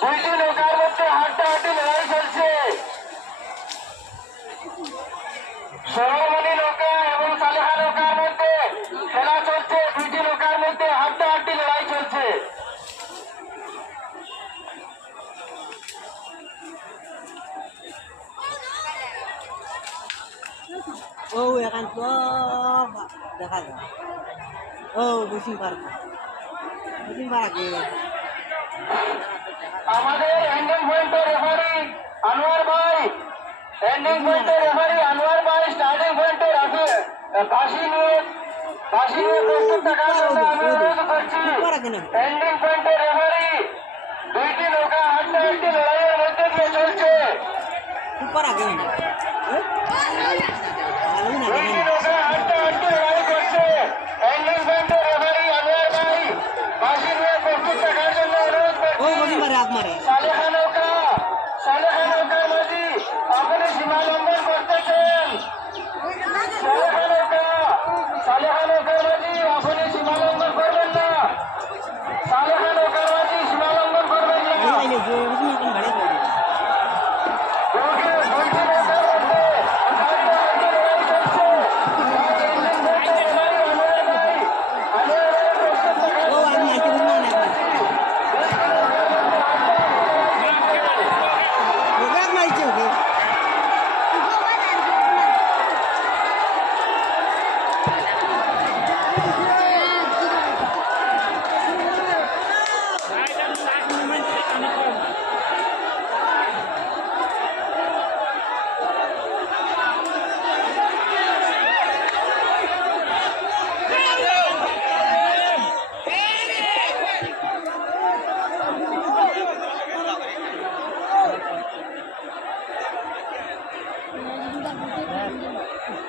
দুইটি নৌকার মধ্যে হাড্ডাহাড্ডি লড়াই চলছে। সরমণি নৌকা এবং সালেহা নৌকার মধ্যে খেলা চলছে। দুইটি নৌকার মধ্যে হাড্ডাহাড্ডি লড়াই চলছে। ও এখান তো দেখা যায়। ও বুঝিং পার্ক আগে আমাদের এন্ডিং পয়েন্টের রেফারি আনোয়ার ভাই, এন্ডিং পয়েন্টের রেফারি আনোয়ার ভাই স্টার্টিং পয়েন্টের আছে বাঁশি নিয়ে প্রস্তুত থাকার জন্য আমি অনুরোধ করছি। এন্ডিং পয়েন্টের রেফারি দুইটি নৌকা হাড্ডাহাড্ডি লড়াইয়ের মধ্যে দিয়ে চলছে। দুইটি নৌকা হাড্ডাহাড্ডি লড়াই করছে। এন্ডিং পয়েন্টের রেফারি আনোয়ার ভাই বাঁশি নিয়ে প্রস্তুত থাকার জন্য অনুরোধ করছি। সালেহা নৌকার মাঝি আপনি সীমা লঙ্ঘন করতেছেন। সালেহা নৌকার মাঝি আপনি সীমা লঙ্ঘন করবেন না। সালেহা নৌকার মাঝি সীমা লঙ্ঘন করবেন না।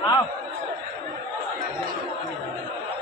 Ao.